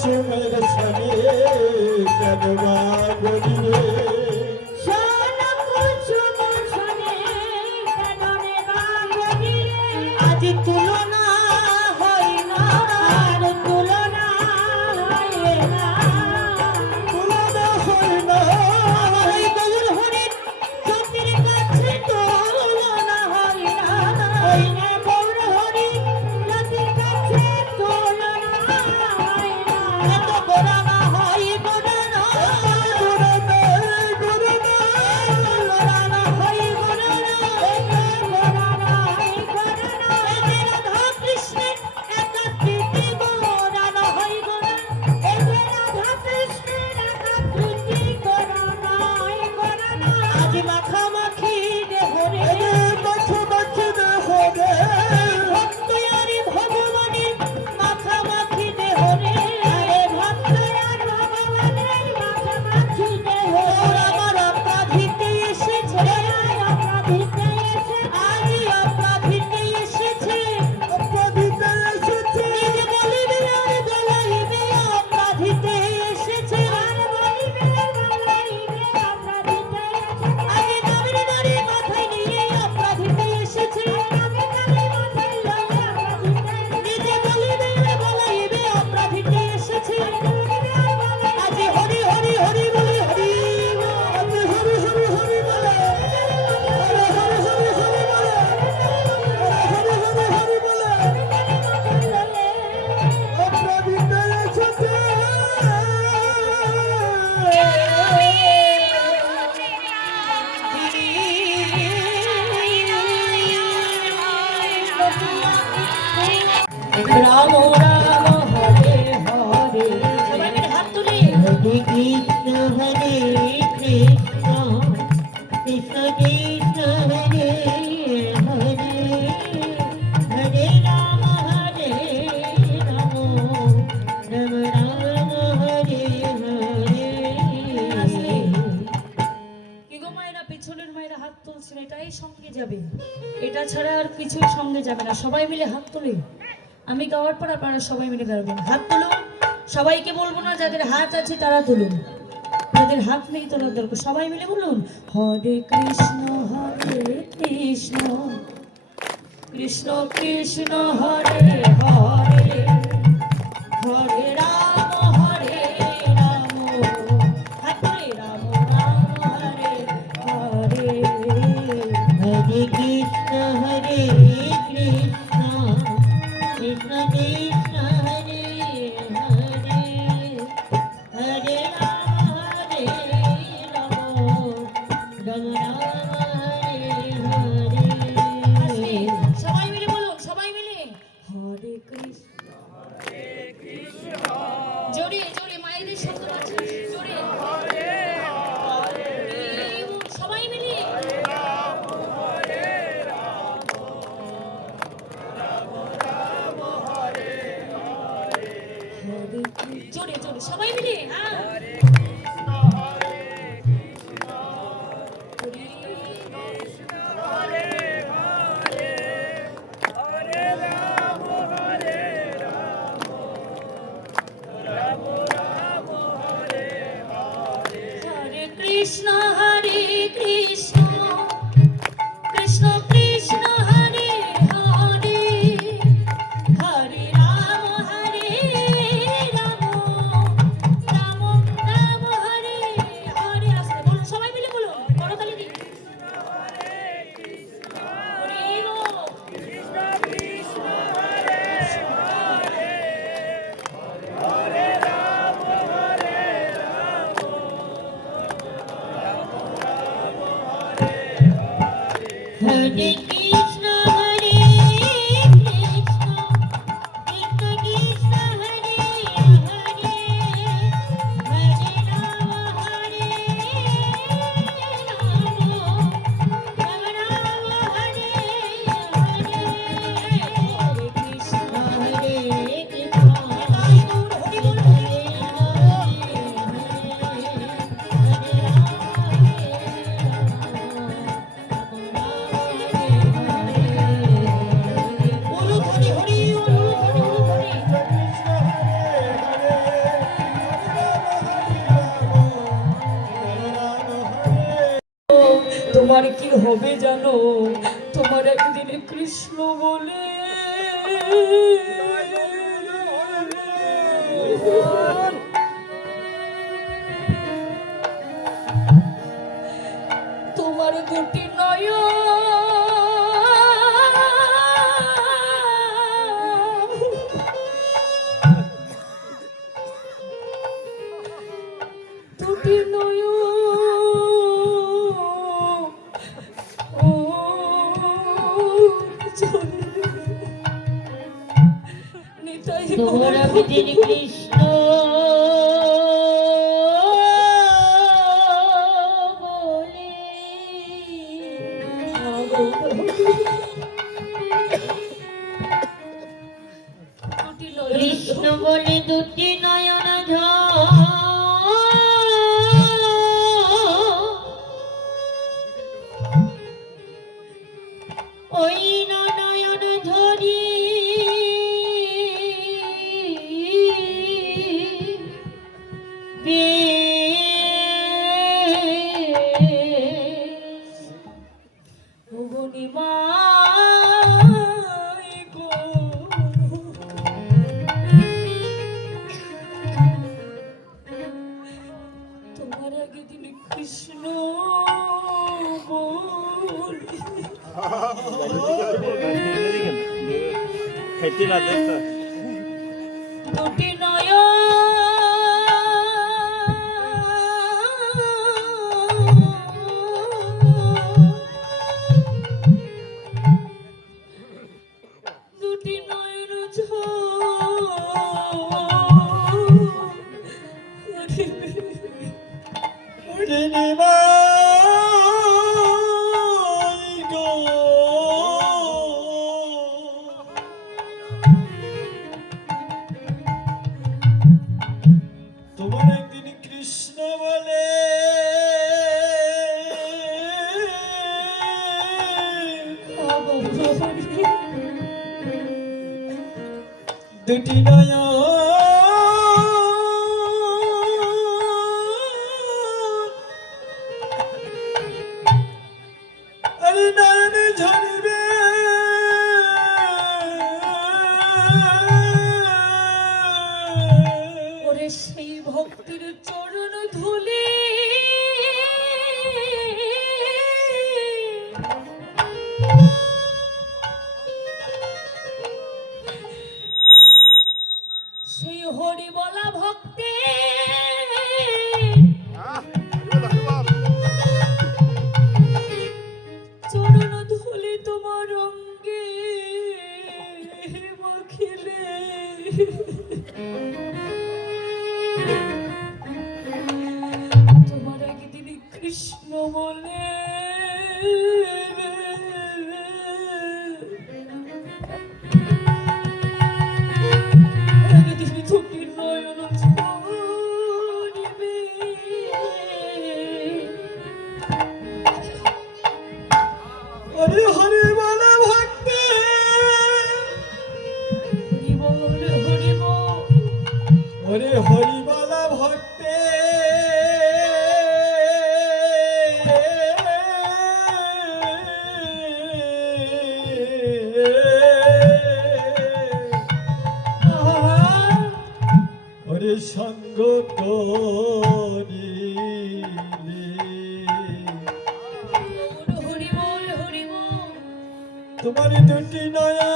কুসুমের সানে কেন বাগলি রে সোনা কুসুম সানে কেন রে বাগলি রে আজ তুলনা হয় না আর তুলনা হয় না তুলনা হয় না ওই গৌর হরির জ্যোতির কাছে তুলনা হয় না ওই না গৌর হরির জ্যোতির কাছে তুলনা হয় না এত গোড়া না হয় গোড়া না গোড়া না গোড়া না হয় গোড়া না গোড়া না হয় গোড়া না রাধা কৃষ্ণের একাকৃতি গোড়া না হয় গোড়া এই রাধা কৃষ্ণের একাকৃতি গোড়া না হয় গোড়া না আজ মাখামাখি দেহরে মাখামাখি দেহরে ভক্ত আর ভগবানের মাখামাখি দেহরে আরে ভক্ত আর ভগবানের মাখামাখি দেহ আমার অপরাধীতে এসেছে অপরাধীতে এসেছে আজ অপরাধীতে এসেছে অপরাধীতে এসেছে নিজে বলিবে আর বলাইবে অপরাধীতে এসেছে আর বলিবে আর বলাইবে অপরাধীতে এসেছে আজ নামের নারী মাথায় নিয়ে অপরাধীতে এসেছে নামের নারী মাথায় লইয়া অপরাধীতে নিজে বলিবে আর বলাইবে অপরাধীতে এসেছে আজ হরি হরি হরি বলি হরি আজ হরি হরি হরি বলে হরি হরি হরি হরি বলে হরি হরি হরি বলে অপরাধীতে এসেছে রাম রাম হরে হরে সবাই মিলে হাত তুলি হরে কৃষ্ণ হরে কৃষ্ণ কৃষ্ণ কৃষ্ণ হরে হরে হরে রাম রাম রাম হরে হরে কি গো মায়েরা পিছনের মায়েরা হাত তুলছেন এটাই সঙ্গে যাবে এটা ছাড়া আর কিছুই সঙ্গে যাবে না সবাই মিলে হাত তুলি আমি গাওয়ার পর আপনারা সবাই মিলে গাইবেন হাত তুলুন সবাইকে বলবো না যাদের হাত আছে তারা তুলুন যাদের হাত নেই তোলার দরকার সবাই মিলে বলুন হরে কৃষ্ণ কৃষ্ণ কৃষ্ণ হরে হরে হরে রাম হাত তুলে রাম রাম হরে হরে হরে কৃষ্ণ কৃষ্ণ কৃষ্ণ কৃষ্ণ হরে হরে হরে রাম রাম রাম হরে হরে সবাই মিলে বলুন সবাই মিলে হরে কৃষ্ণ জোরে জোরে মায়েদের শব্দ আছে জোরে হরে হরে সবাই মিলে জোরে জোরে সবাই মিলে হ্যাঁ হরে কৃষ্ণ কৃষ্ণ কৃষ্ণ কৃষ্ণ হরে হরে হরে রাম রাম রাম হরে হরে আসলে বলুন সবাই মিলে বলুন বড় তালি দিন হরে কৃষ্ণ কৃষ্ণ হরে হরে হরে রাম হরে কৃষ্ণ কৃষ্ণ কৃষ্ণ কৃষ্ণ হরে হরে হরে রাম রাম হরে হরে কৃষ্ণ কৃষ্ণ হরে হবে জানো, তোমার একদিন কৃষ্ণ বলে তোমার দুটি দুটি নিতাই তোমার একদিন কৃষ্ণ বলে কৃষ্ণ বলে দুটি নয়ন ওই নয়ন ধরি তোমার আগে দিন কৃষ্ণ বলে খেতে না দেখতে দুটি দুটি নয়ন ওরে নিমাই গো তোমার একদিন কৃষ্ণ বলে দুটি নয়ন আরে নয়নে ঝরিবে ওরে সেই ভক্তির চরণ ধুলি সেই হরি বলা ভক্তে চরণ ধুলি তোমার অঙ্গে মাখিলে তোমার একদিন কৃষ্ণ বলে একদিন দুটি নয়ন ঝরিবে হরে হরে বলে ভক্তি হরি বল হরি বল হরে হরি বলা ভক্তে হরে সঙ্গ করিলে হরি বল হরি বল তোমার দুটি নয়ন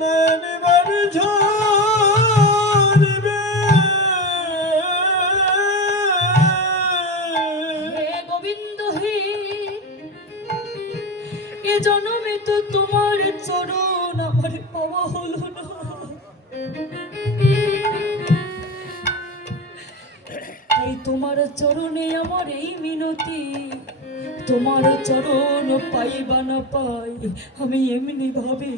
নয়নবার ঝরিবে হে গোবিন্দ হে এ জন্মে তো তোমার চরণ আমার পাওয়া হলো না এই তোমার চরণে আমার এই মিনতি তোমার চরণ পাইবা না পাই আমি এমনি ভাবে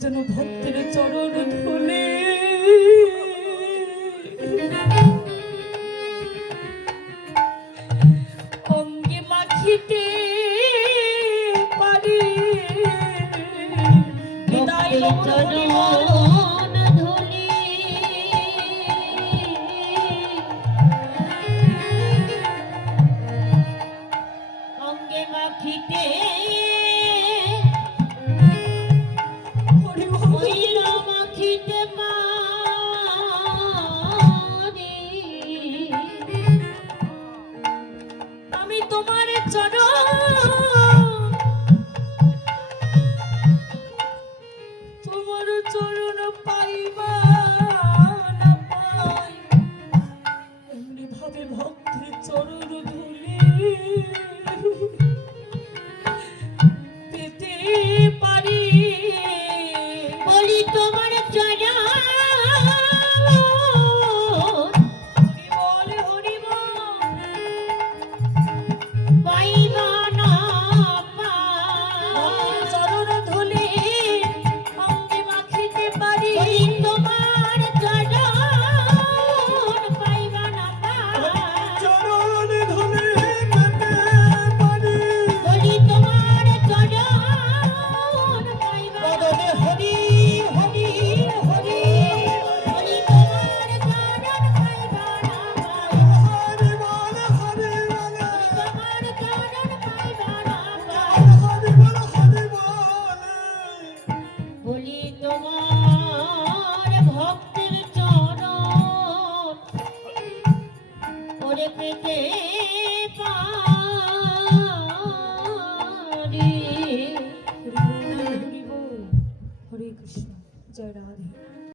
যেন ভক্তের চরণ ধুলে অঙ্গে মাখিতে পারি বিদায় চরণ ধুলি কৃষ্ণ জয় রাধে।